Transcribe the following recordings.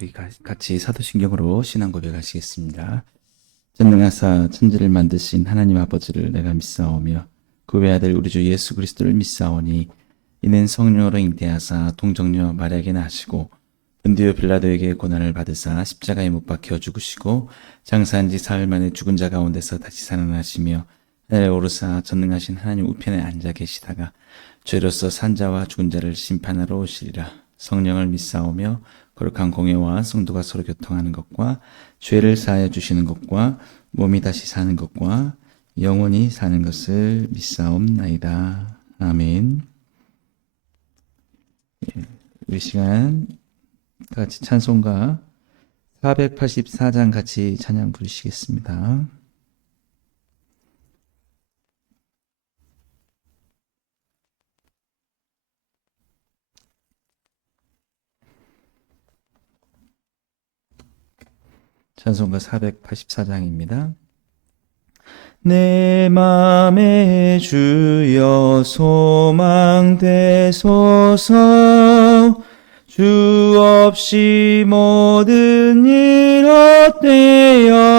우리 같이 사도신경으로 신앙 고백하시겠습니다. 전능하사 천지를 만드신 하나님 아버지를 내가 믿사오며 그 외아들 우리 주 예수 그리스도를 믿사오니 이는 성령으로 잉태하사 동정녀 마리아에게 나시고 본디오 빌라도에게 고난을 받으사 십자가에 못 박혀 죽으시고 장사한 지 사흘 만에 죽은 자 가운데서 다시 살아나시며 하늘에 오르사 전능하신 하나님 우편에 앉아 계시다가 죄로서 산 자와 죽은 자를 심판하러 오시리라. 성령을 믿사오며 거룩한 공예와 성도가 서로 교통하는 것과 죄를 사하여 주시는 것과 몸이 다시 사는 것과 영원히 사는 것을 믿사옵나이다. 아멘. 우리 시간 같이 찬송가 484장 같이 찬양 부르시겠습니다. 찬송가 484장입니다. 내 맘에 주여 소망되소서. 주 없이 모든 일 헛되어라.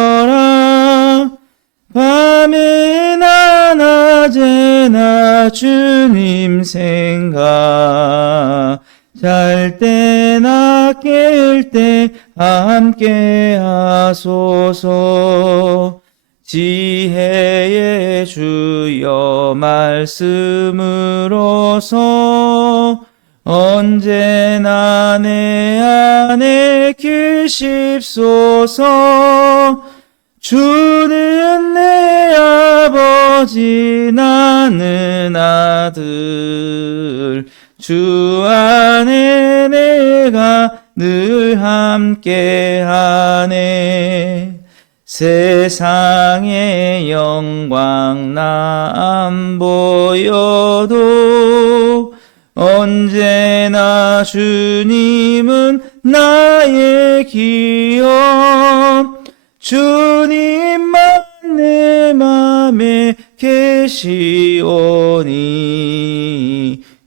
밤에나 낮에나 주님 생각, 잘 때나 깰 때 함께 하소서. 지혜의 주여 말씀으로서 언제나 내 안에 계십소서. 주는 내 아버지 나는 아들, 주 안에 내가 늘 함께하네. 세상의 영광 나 안 보여도 언제나 주님은 나의 기업. 주님만 내 맘에 계시오니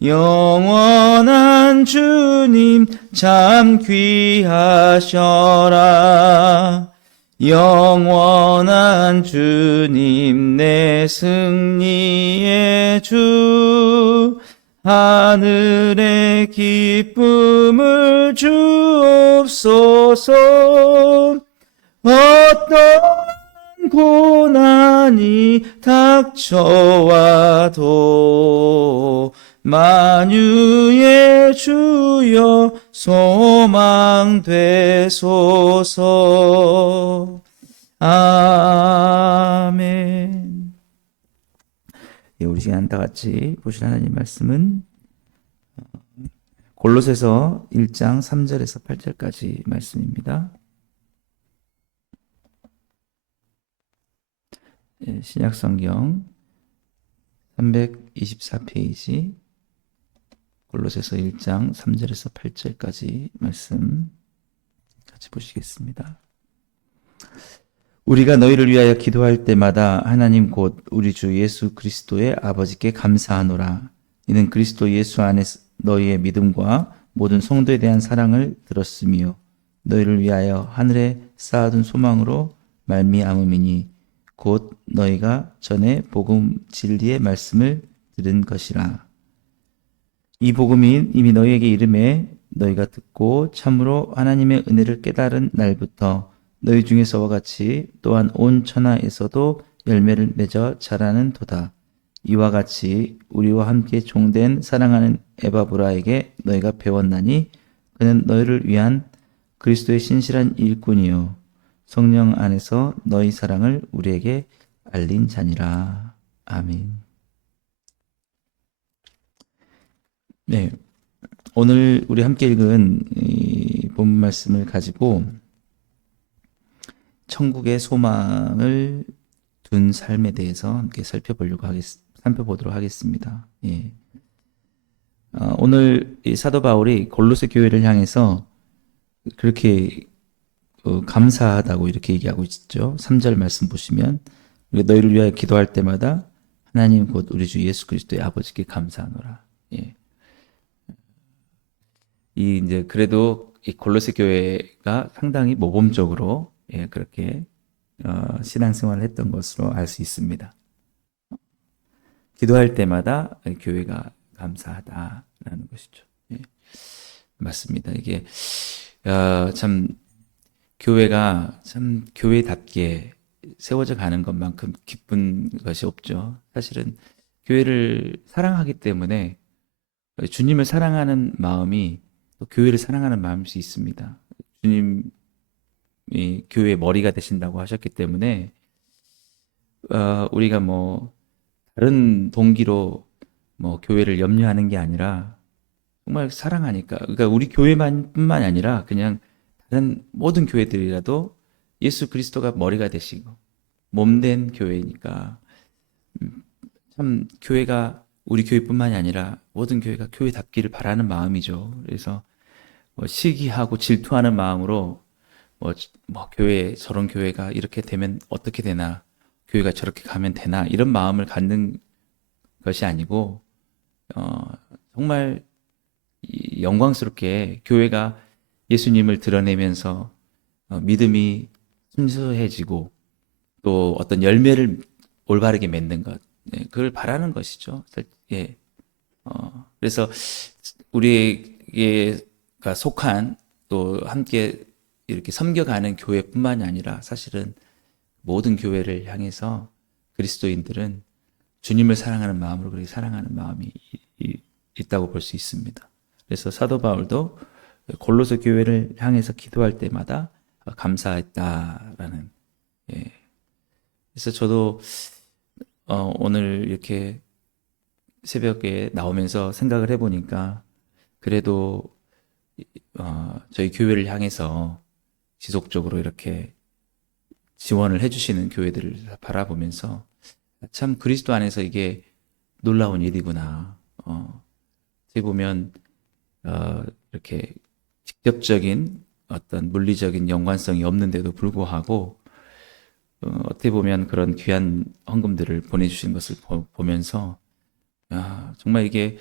영원한 주님 참 귀하셔라. 영원한 주님 내 승리의 주, 하늘의 기쁨을 주옵소서. 어떤 고난이 닥쳐와도 만유의 주여 소망되소서. 아멘. 우리 시간 다 같이 보실 하나님 말씀은 골로새서 1장 3절에서 8절까지 말씀입니다. 신약성경 324페이지 골로새서 1장 3절에서 8절까지 말씀 같이 보시겠습니다. 우리가 너희를 위하여 기도할 때마다 하나님 곧 우리 주 예수 그리스도의 아버지께 감사하노라. 이는 그리스도 예수 안에 너희의 믿음과 모든 성도에 대한 사랑을 들었으며 너희를 위하여 하늘에 쌓아둔 소망으로 말미암음이니 곧 너희가 전에 복음 진리의 말씀을 들은 것이라. 이 복음이 이미 너희에게 이름에 너희가 듣고 참으로 하나님의 은혜를 깨달은 날부터 너희 중에서와 같이 또한 온 천하에서도 열매를 맺어 자라는 도다. 이와 같이 우리와 함께 종된 사랑하는 에바브라에게 너희가 배웠나니 그는 너희를 위한 그리스도의 신실한 일꾼이요 성령 안에서 너희 사랑을 우리에게 알린 자니라. 아멘. 네, 오늘 우리 함께 읽은 이 본문 말씀을 가지고 천국의 소망을 둔 삶에 대해서 함께 살펴보도록 하겠습니다. 예. 오늘 이 사도 바울이 골로새 교회를 향해서 그렇게 감사하다고 이렇게 얘기하고 있죠. 3절 말씀 보시면 우리가 너희를 위하여 기도할 때마다 하나님 곧 우리 주 예수 그리스도의 아버지께 감사하노라. 예. 이 이제 그래도 이 골로새 교회가 상당히 모범적으로 그렇게 신앙생활을 했던 것으로 알 수 있습니다. 기도할 때마다 교회가 감사하다라는 것이죠. 예, 맞습니다. 이게 참 교회가 참 교회답게 세워져 가는 것만큼 기쁜 것이 없죠. 사실은 교회를 사랑하기 때문에 주님을 사랑하는 마음이 또 교회를 사랑하는 마음일 수 있습니다. 주님이 교회의 머리가 되신다고 하셨기 때문에 우리가 뭐 다른 동기로 뭐 교회를 염려하는 게 아니라 정말 사랑하니까, 그러니까 우리 교회만뿐만 아니라 그냥 다른 모든 교회들이라도 예수 그리스도가 머리가 되시고 몸된 교회니까 참 교회가 우리 교회뿐만이 아니라 모든 교회가 교회답기를 바라는 마음이죠. 그래서 뭐 시기하고 질투하는 마음으로 뭐 교회 저런 교회가 이렇게 되면 어떻게 되나, 교회가 저렇게 가면 되나, 이런 마음을 갖는 것이 아니고 정말 영광스럽게 교회가 예수님을 드러내면서 믿음이 순수해지고 또 어떤 열매를 올바르게 맺는 것, 그걸 바라는 것이죠. 예. 그래서 우리가 속한 또 함께 이렇게 섬겨가는 교회뿐만이 아니라 사실은 모든 교회를 향해서 그리스도인들은 주님을 사랑하는 마음으로 그렇게 사랑하는 마음이 있다고 볼 수 있습니다. 그래서 사도 바울도 골로새 교회를 향해서 기도할 때마다 감사했다라는. 예. 그래서 저도 오늘 이렇게 새벽에 나오면서 생각을 해보니까 그래도 저희 교회를 향해서 지속적으로 이렇게 지원을 해주시는 교회들을 바라보면서 참 그리스도 안에서 이게 놀라운 일이구나. 어떻게 보면 이렇게 직접적인 어떤 물리적인 연관성이 없는데도 불구하고 어떻게 보면 그런 귀한 헌금들을 보내주신 것을 보면서 정말 이게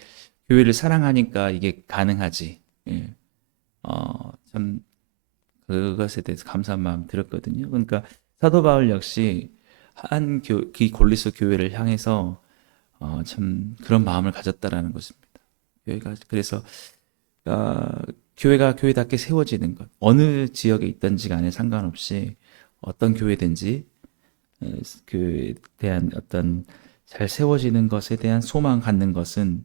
교회를 사랑하니까 이게 가능하지. 예. 참 그것에 대해서 감사한 마음 들었거든요. 그러니까 사도 바울 역시 이 골로새 교회를 향해서 참 그런 마음을 가졌다라는 것입니다. 교회가 그래서 교회가 교회답게 세워지는 것, 어느 지역에 있든지 간에 상관없이 어떤 교회든지 교회에 대한 어떤 잘 세워지는 것에 대한 소망 갖는 것은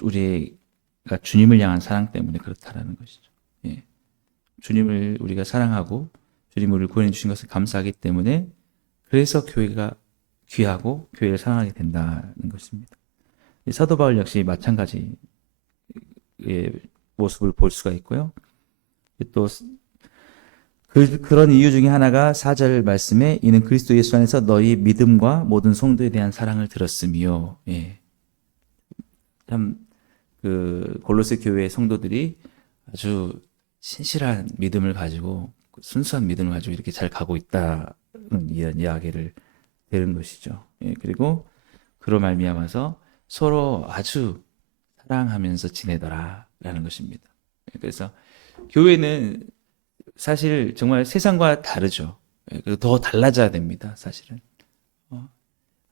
우리가 주님을 향한 사랑 때문에 그렇다라는 것이죠. 예. 주님을 우리가 사랑하고 주님을 우리를 구원해 주신 것을 감사하기 때문에 그래서 교회가 귀하고 교회를 사랑하게 된다는 것입니다. 사도 바울 역시 마찬가지의 모습을 볼 수가 있고요. 또 그런 이유 중에 하나가 4절 말씀에 이는 그리스도 예수 안에서 너희 믿음과 모든 성도에 대한 사랑을 들었으며, 예. 참 그 골로새 교회 성도들이 아주 신실한 믿음을 가지고 순수한 믿음을 가지고 이렇게 잘 가고 있다는 이런 이야기를 들은 것이죠. 예. 그리고 그로 말미암아서 서로 아주 사랑하면서 지내더라라는 것입니다. 그래서 교회는 사실 정말 세상과 다르죠. 그리고 더 달라져야 됩니다. 사실은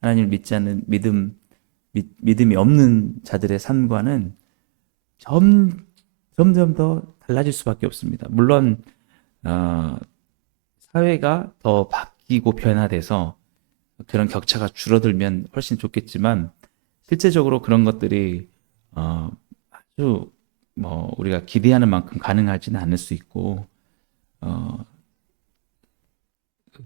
하나님을 믿지 않는 믿음이 없는 자들의 삶과는 점점 더 달라질 수밖에 없습니다. 물론 사회가 더 바뀌고 변화돼서 그런 격차가 줄어들면 훨씬 좋겠지만 실제적으로 그런 것들이 아주 뭐 우리가 기대하는 만큼 가능하지는 않을 수 있고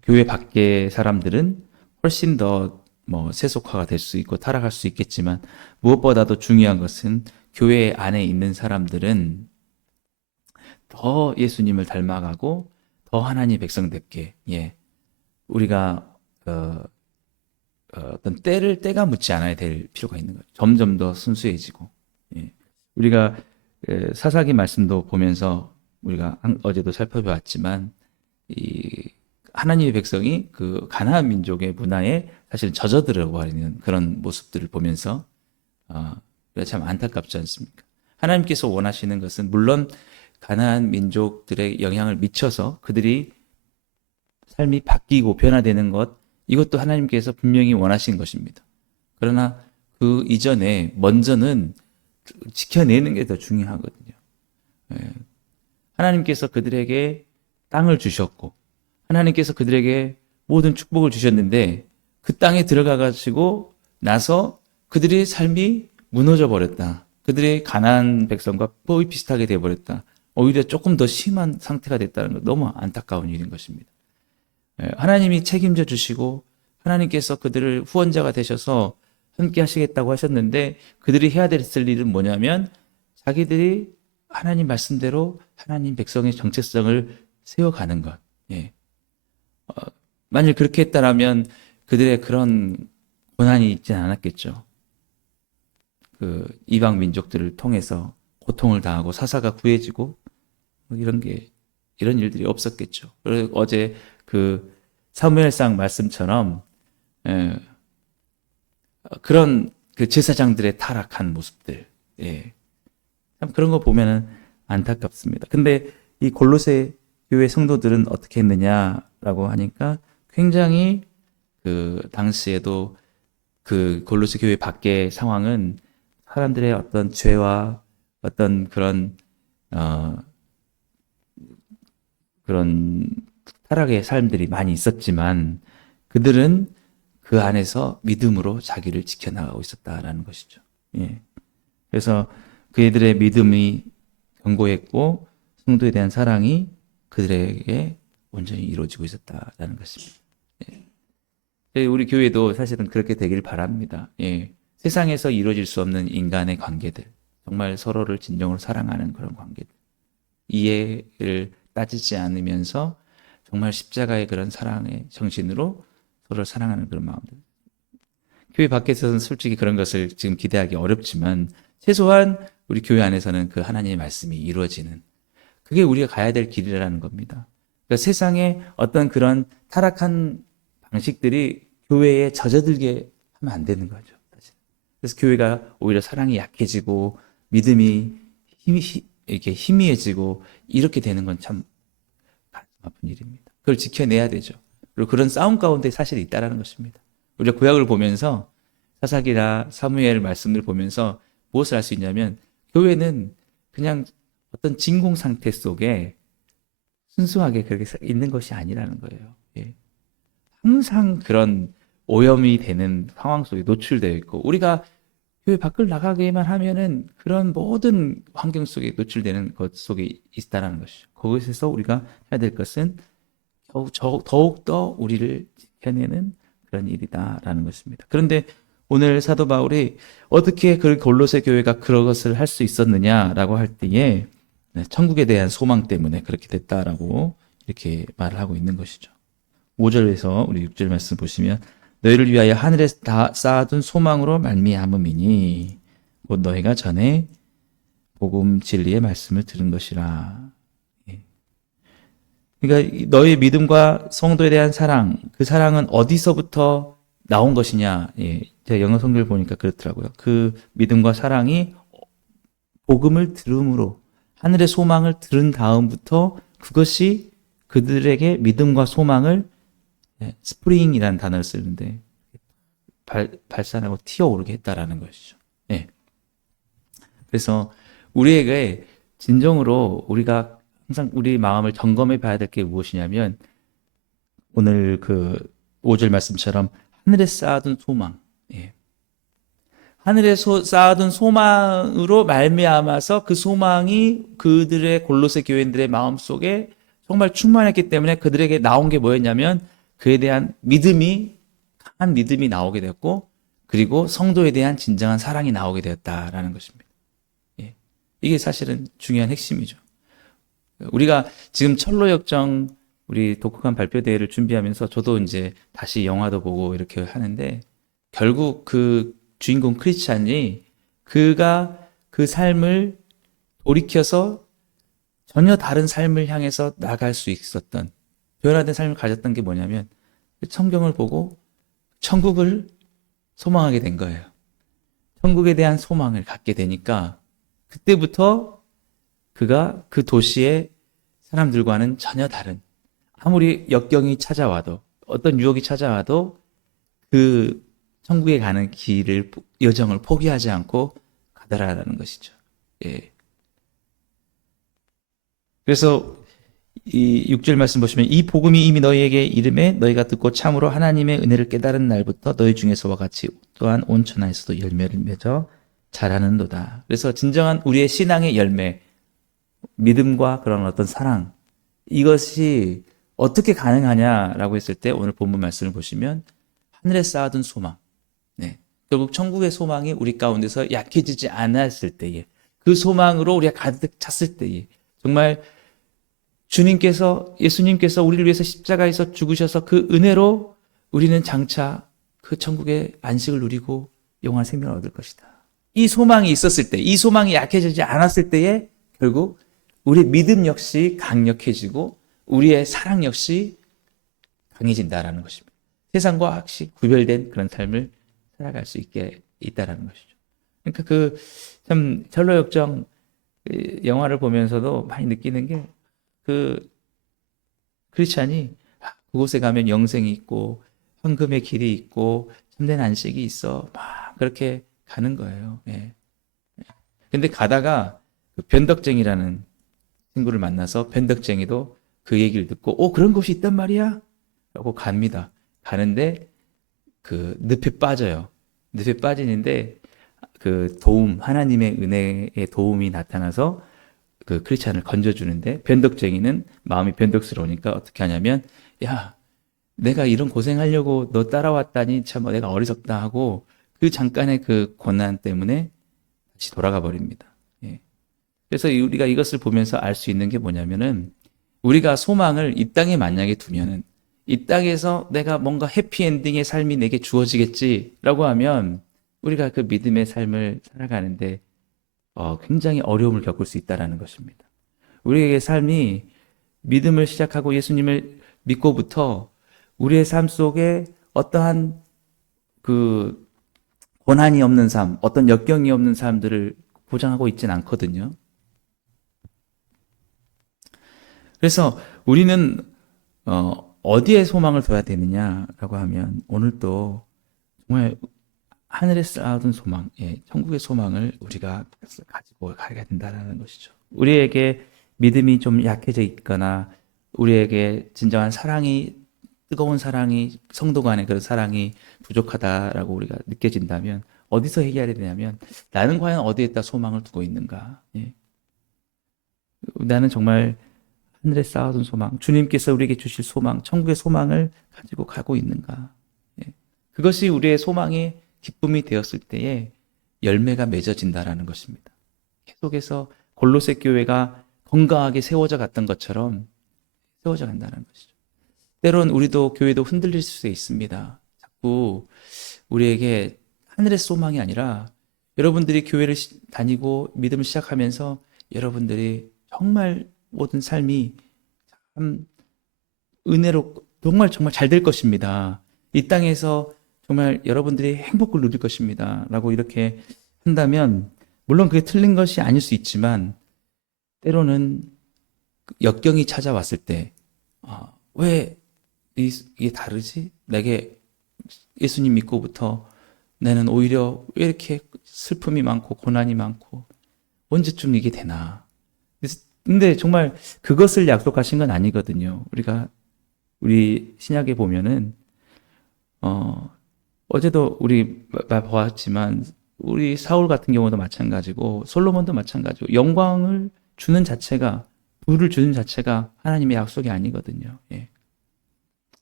교회 밖의 사람들은 훨씬 더 뭐 세속화가 될 수 있고 타락할 수 있겠지만 무엇보다도 중요한 것은 교회 안에 있는 사람들은 더 예수님을 닮아가고 더 하나님의 백성답게, 예, 우리가 어떤 때가 묻지 않아야 될 필요가 있는 거죠. 점점 더 순수해지고, 예. 우리가 사사기 말씀도 보면서 우리가 어제도 살펴봤지만 이 하나님의 백성이 그 가나안 민족의 문화에 사실 젖어들어버리는 그런 모습들을 보면서 참 안타깝지 않습니까? 하나님께서 원하시는 것은 물론 가나안 민족들의 영향을 미쳐서 그들이 삶이 바뀌고 변화되는 것, 이것도 하나님께서 분명히 원하신 것입니다. 그러나 그 이전에 먼저는 지켜내는 게 더 중요하거든요. 예. 하나님께서 그들에게 땅을 주셨고 하나님께서 그들에게 모든 축복을 주셨는데 그 땅에 들어가 가지고 나서 그들의 삶이 무너져 버렸다. 그들의 가나안 백성과 거의 비슷하게 돼 버렸다. 오히려 조금 더 심한 상태가 됐다는 것, 너무 안타까운 일인 것입니다. 하나님이 책임져 주시고 하나님께서 그들을 후원자가 되셔서 함께 하시겠다고 하셨는데 그들이 해야 됐을 일은 뭐냐면 자기들이 하나님 말씀대로 하나님 백성의 정체성을 세워가는 것. 예. 만일 그렇게 했다라면 그들의 그런 고난이 있지 않았겠죠. 그 이방 민족들을 통해서 고통을 당하고 사사가 구해지고 뭐 이런 일들이 없었겠죠. 그리고 어제 그 사무엘상 말씀처럼 그런 그 제사장들의 타락한 모습들, 참 그런 거 보면은 안타깝습니다. 근데 이 골로새 교회 성도들은 어떻게 했느냐라고 하니까 굉장히 그 당시에도 그 골로새 교회 밖의 상황은 사람들의 어떤 죄와 어떤 그런 타락의 삶들이 많이 있었지만 그들은 그 안에서 믿음으로 자기를 지켜나가고 있었다라는 것이죠. 예. 그래서 그들의 믿음이 견고했고 성도에 대한 사랑이 그들에게 온전히 이루어지고 있었다라는 것입니다. 예. 우리 교회도 사실은 그렇게 되길 바랍니다. 예. 세상에서 이루어질 수 없는 인간의 관계들, 정말 서로를 진정으로 사랑하는 그런 관계들, 이해를 따지지 않으면서 정말 십자가의 그런 사랑의 정신으로 서로를 사랑하는 그런 마음들. 교회 밖에서는 솔직히 그런 것을 지금 기대하기 어렵지만 최소한 우리 교회 안에서는 그 하나님의 말씀이 이루어지는, 그게 우리가 가야 될 길이라는 겁니다. 그러니까 세상에 어떤 그런 타락한 방식들이 교회에 젖어들게 하면 안 되는 거죠. 사실. 그래서 교회가 오히려 사랑이 약해지고 믿음이 이렇게 희미해지고 이렇게 되는 건 참 가슴 아픈 일입니다. 그걸 지켜내야 되죠. 그리고 그런 싸움 가운데 사실 있다라는 것입니다. 우리가 구약을 보면서 사사기나 사무엘 말씀을 보면서 무엇을 알 수 있냐면 교회는 그냥 어떤 진공 상태 속에 순수하게 그렇게 있는 것이 아니라는 거예요. 예. 항상 그런 오염이 되는 상황 속에 노출되어 있고 우리가 교회 밖을 나가기만 하면은 그런 모든 환경 속에 노출되는 것 속에 있다는 것이죠. 거기서 우리가 해야 될 것은 더욱더 우리를 지켜내는 그런 일이다라는 것입니다. 그런데 오늘 사도 바울이 어떻게 그 골로새 교회가 그런 것을 할 수 있었느냐라고 할 때에 천국에 대한 소망 때문에 그렇게 됐다라고 이렇게 말을 하고 있는 것이죠. 5절에서 우리 6절 말씀 보시면 너희를 위하여 하늘에 다 쌓아둔 소망으로 말미암음이니 곧 너희가 전에 복음 진리의 말씀을 들은 것이라. 그러니까 너희의 믿음과 성도에 대한 사랑, 그 사랑은 어디서부터 나온 것이냐. 제가 영어 성경을 보니까 그렇더라고요. 그 믿음과 사랑이 복음을 들음으로 하늘의 소망을 들은 다음부터 그것이 그들에게 믿음과 소망을 스프링이라는 단어를 쓰는데 발산하고 튀어오르게 했다라는 것이죠. 그래서 우리에게 진정으로 우리가 항상 우리 마음을 점검해 봐야 될 게 무엇이냐면 오늘 그 5절 말씀처럼 하늘에 쌓아둔 소망, 하늘에 쌓아둔 소망으로 말미암아서 그 소망이 그들의 골로새 교인들의 마음속에 정말 충만했기 때문에 그들에게 나온 게 뭐였냐면 그에 대한 믿음이, 강한 믿음이 나오게 되었고 그리고 성도에 대한 진정한 사랑이 나오게 되었다라는 것입니다. 이게 사실은 중요한 핵심이죠. 우리가 지금 철로역정 우리 독후감 발표대회를 준비하면서 저도 이제 다시 영화도 보고 이렇게 하는데 결국 그 주인공 크리스찬이 그가 그 삶을 돌이켜서 전혀 다른 삶을 향해서 나갈 수 있었던 변화된 삶을 가졌던 게 뭐냐면 성경을 보고 천국을 소망하게 된 거예요. 천국에 대한 소망을 갖게 되니까 그때부터 그가 그 도시의 사람들과는 전혀 다른, 아무리 역경이 찾아와도 어떤 유혹이 찾아와도 그 천국에 가는 길을, 여정을 포기하지 않고 가더라라는 것이죠. 예. 그래서 이 6절 말씀 보시면 이 복음이 이미 너희에게 이름에 너희가 듣고 참으로 하나님의 은혜를 깨달은 날부터 너희 중에서와 같이 또한 온 천하에서도 열매를 맺어 자라는도다. 그래서 진정한 우리의 신앙의 열매, 믿음과 그런 어떤 사랑, 이것이 어떻게 가능하냐라고 했을 때 오늘 본문 말씀을 보시면 하늘에 쌓아둔 소망, 네. 결국 천국의 소망이 우리 가운데서 약해지지 않았을 때에, 그 소망으로 우리가 가득 찼을 때에, 정말 예수님께서 우리를 위해서 십자가에서 죽으셔서 그 은혜로 우리는 장차 그 천국의 안식을 누리고 영원한 생명을 얻을 것이다. 이 소망이 있었을 때, 이 소망이 약해지지 않았을 때에 결국 우리의 믿음 역시 강력해지고 우리의 사랑 역시 강해진다라는 것입니다. 세상과 확실히 구별된 그런 삶을 살아갈 수 있게 있다라는 것이죠. 그러니까 참 철로역정 영화를 보면서도 많이 느끼는 게, 크리스찬이 그곳에 가면 영생이 있고 황금의 길이 있고 참된 안식이 있어, 막 그렇게 가는 거예요. 예. 근데 가다가 변덕쟁이라는 친구를 만나서, 변덕쟁이도 그 얘기를 듣고 그런 곳이 있단 말이야? 라고 갑니다. 가는데 늪에 빠져요. 늪에 빠지는데 하나님의 은혜의 도움이 나타나서 그 크리스찬을 건져주는데, 변덕쟁이는 마음이 변덕스러우니까 어떻게 하냐면, 야, 내가 이런 고생하려고 너 따라왔다니 참 내가 어리석다 하고 그 잠깐의 그 고난 때문에 다시 돌아가 버립니다. 예. 그래서 우리가 이것을 보면서 알 수 있는 게 뭐냐면은, 우리가 소망을 이 땅에 만약에 두면은, 이 땅에서 내가 뭔가 해피엔딩의 삶이 내게 주어지겠지라고 하면 우리가 그 믿음의 삶을 살아가는데 굉장히 어려움을 겪을 수 있다는 것입니다. 우리에게 삶이, 믿음을 시작하고 예수님을 믿고부터 우리의 삶 속에 어떠한 고난이 없는 삶, 어떤 역경이 없는 삶들을 보장하고 있지는 않거든요. 그래서 우리는 어디에 소망을 둬야 되느냐라고 하면, 오늘도 정말 하늘에 쌓아둔 소망, 천국의 소망을 우리가 가지고 가야 된다는 것이죠. 우리에게 믿음이 좀 약해져 있거나 우리에게 진정한 사랑이, 뜨거운 사랑이, 성도 간의 그런 사랑이 부족하다라고 우리가 느껴진다면 어디서 해결해야 되냐면, 나는 과연 어디에다 소망을 두고 있는가? 나는 정말 하늘에 쌓아둔 소망, 주님께서 우리에게 주실 소망, 천국의 소망을 가지고 가고 있는가? 그것이 우리의 소망의 기쁨이 되었을 때에 열매가 맺어진다라는 것입니다. 계속해서 골로새 교회가 건강하게 세워져 갔던 것처럼 세워져 간다는 것이죠. 때론 우리도, 교회도 흔들릴 수 있습니다. 자꾸 우리에게 하늘의 소망이 아니라, 여러분들이 교회를 다니고 믿음을 시작하면서 여러분들이 정말 모든 삶이 참 은혜로 정말 잘 될 것입니다. 이 땅에서 정말 여러분들이 행복을 누릴 것입니다. 라고 이렇게 한다면, 물론 그게 틀린 것이 아닐 수 있지만, 때로는 역경이 찾아왔을 때, 왜 이게 다르지? 내게 예수님 믿고부터 나는 오히려 왜 이렇게 슬픔이 많고 고난이 많고, 언제쯤 이게 되나? 근데 정말 그것을 약속하신 건 아니거든요. 우리 신약에 보면은, 어제도 우리 보았지만, 우리 사울 같은 경우도 마찬가지고 솔로몬도 마찬가지고, 영광을 주는 자체가, 부를 주는 자체가 하나님의 약속이 아니거든요.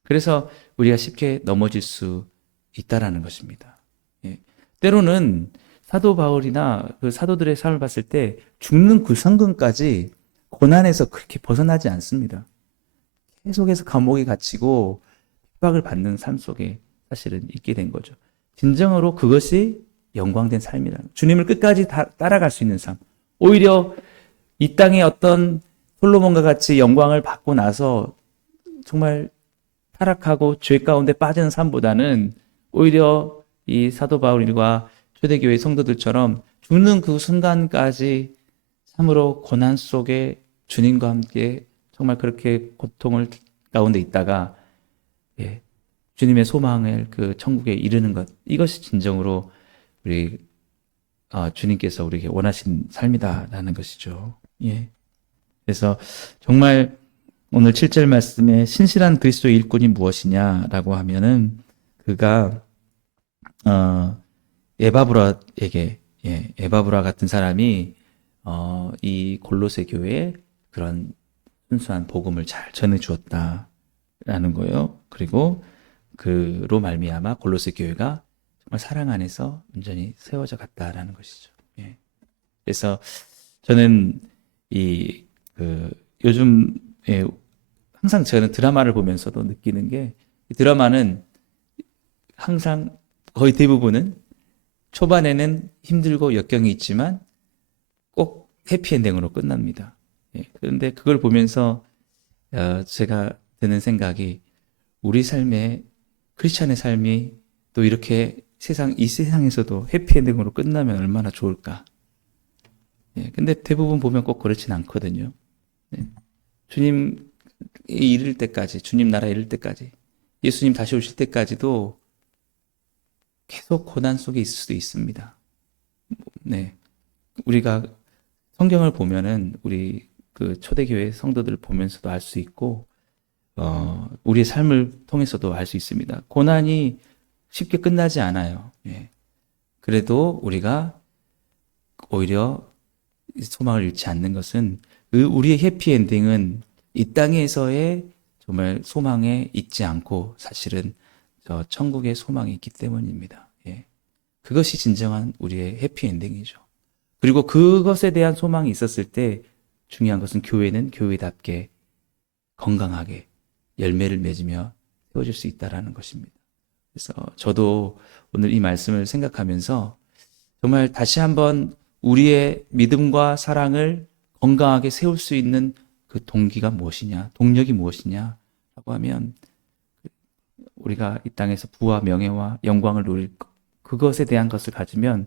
그래서 우리가 쉽게 넘어질 수 있다라는 것입니다. 때로는 사도 바울이나 그 사도들의 삶을 봤을 때 죽는 그 순간까지 고난에서 그렇게 벗어나지 않습니다. 계속해서 감옥에 갇히고 핍박을 받는 삶 속에 사실은 있게 된 거죠. 진정으로 그것이 영광된 삶이라는, 주님을 끝까지 따라갈 수 있는 삶. 오히려 이 땅에 어떤 솔로몬과 같이 영광을 받고 나서 정말 타락하고 죄 가운데 빠지는 삶보다는, 오히려 이 사도 바울과 초대교회 성도들처럼 죽는 그 순간까지 참으로 고난 속에 주님과 함께 정말 그렇게 고통을 가운데 있다가 예, 주님의 소망을 그 천국에 이르는 것, 이것이 진정으로 우리 주님께서 우리에게 원하신 삶이다라는 것이죠. 예. 그래서 정말 오늘 7절 말씀에 신실한 그리스도의 일꾼이 무엇이냐라고 하면은 그가 에바브라에게 에바브라 같은 사람이 이 골로새 교회에 그런 순수한 복음을 잘 전해 주었다라는 거예요. 그리고 그로 말미암아 골로새 교회가 정말 사랑 안에서 온전히 세워져 갔다라는 것이죠. 예. 그래서 저는 요즘 항상 저는 드라마를 보면서도 느끼는 게 이 드라마는 항상 거의 대부분은 초반에는 힘들고 역경이 있지만 꼭 해피엔딩으로 끝납니다. 예. 그런데 그걸 보면서 제가 드는 생각이 우리 삶의 크리스찬의 삶이 또 이렇게 이 세상에서도 해피엔딩으로 끝나면 얼마나 좋을까. 예. 근데 대부분 보면 꼭 그렇진 않거든요. 예. 주님 이를 때까지, 주님 나라에 이를 때까지, 예수님 다시 오실 때까지도 계속 고난 속에 있을 수도 있습니다. 네. 우리가 성경을 보면은 우리 그 초대교회 성도들을 보면서도 알 수 있고, 우리의 삶을 통해서도 알 수 있습니다. 고난이 쉽게 끝나지 않아요. 예. 그래도 우리가 오히려 소망을 잃지 않는 것은 우리의 해피엔딩은 이 땅에서의 정말 소망에 있지 않고 사실은 저 천국의 소망이 있기 때문입니다. 예. 그것이 진정한 우리의 해피엔딩이죠. 그리고 그것에 대한 소망이 있었을 때 중요한 것은 교회는 교회답게 건강하게 열매를 맺으며 세워질 수 있다는 것입니다. 그래서 저도 오늘 이 말씀을 생각하면서 정말 다시 한번 우리의 믿음과 사랑을 건강하게 세울 수 있는 그 동기가 무엇이냐, 동력이 무엇이냐라고 하면 우리가 이 땅에서 부와 명예와 영광을 누릴 그것에 대한 것을 가지면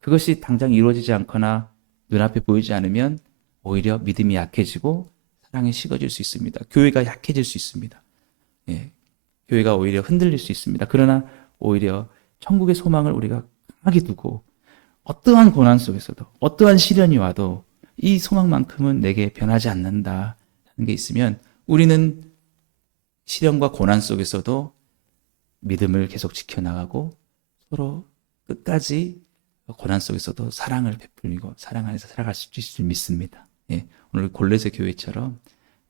그것이 당장 이루어지지 않거나 눈앞에 보이지 않으면 오히려 믿음이 약해지고 사랑이 식어질 수 있습니다. 교회가 약해질 수 있습니다. 예, 교회가 오히려 흔들릴 수 있습니다. 그러나 오히려 천국의 소망을 우리가 강하게 두고 어떠한 고난 속에서도 어떠한 시련이 와도 이 소망만큼은 내게 변하지 않는다는 게 있으면 우리는 시련과 고난 속에서도 믿음을 계속 지켜나가고 서로 끝까지 고난 속에서도 사랑을 베풀고 사랑 안에서 살아갈 수 있을 줄 믿습니다. 예, 오늘 골로새 교회처럼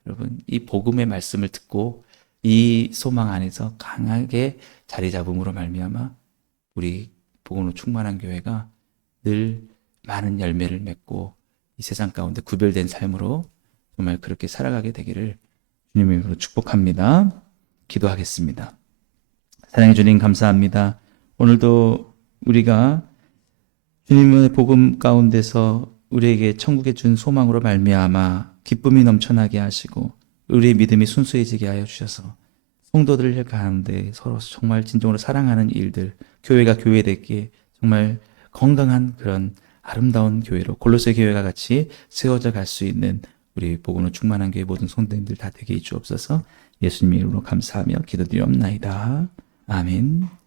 여러분 이 복음의 말씀을 듣고 이 소망 안에서 강하게 자리 잡음으로 말미암아 우리 복음으로 충만한 교회가 늘 많은 열매를 맺고 이 세상 가운데 구별된 삶으로 정말 그렇게 살아가게 되기를 주님의 이름으로 축복합니다. 기도하겠습니다. 사랑해 주님 감사합니다. 오늘도 우리가 주님의 복음 가운데서 우리에게 천국에 준 소망으로 말미암아 기쁨이 넘쳐나게 하시고 우리의 믿음이 순수해지게 하여 주셔서 성도들 가운데 서로 정말 진정으로 사랑하는 일들, 교회가 교회되게 정말 건강한 그런 아름다운 교회로 골로새 교회가 같이 세워져 갈 수 있는 우리 복음으로 충만한 교회 모든 성도님들 다 되게 해 주옵소서. 예수님의 이름으로 감사하며 기도드리옵나이다. 아멘.